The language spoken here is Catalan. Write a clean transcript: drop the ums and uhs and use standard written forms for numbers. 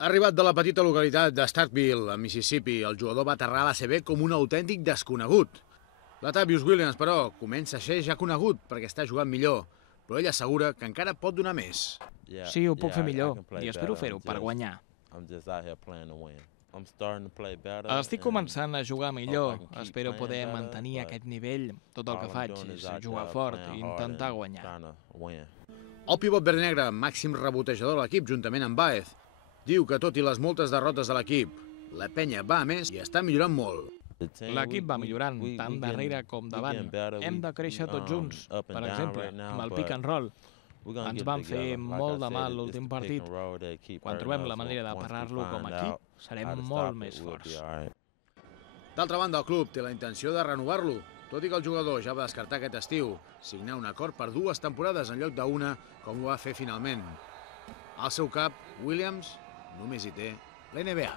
Arribat de la petita localitat de Starkville, a Mississippi, el jugador va aterrar a l'ACB com un autèntic desconegut. Latavius Williams, però, comença a ser ja conegut perquè està jugant millor, però ell assegura que encara pot donar més. Sí, ho puc fer millor, i espero fer-ho per guanyar. Estic començant a jugar millor, espero poder mantenir aquest nivell. Tot el que faig és jugar fort i intentar guanyar. El pivot verd negre, màxim rebotejador de l'equip juntament amb Baez, diu que tot i les moltes derrotes de l'equip, la penya va a més i està millorant molt. L'equip va millorant, tant darrere com davant. Hem de créixer tots junts. Per exemple, amb el pick and roll. Ens van fer molt de mal l'últim partit. Quan trobem la manera de parar-lo com a equip, serem molt més forts. D'altra banda, el club té la intenció de renovar-lo, tot i que el jugador ja va descartar aquest estiu signar un acord per 2 temporades en lloc d'una, com ho va fer finalment. Al seu cap, Williams només hi té la NBA.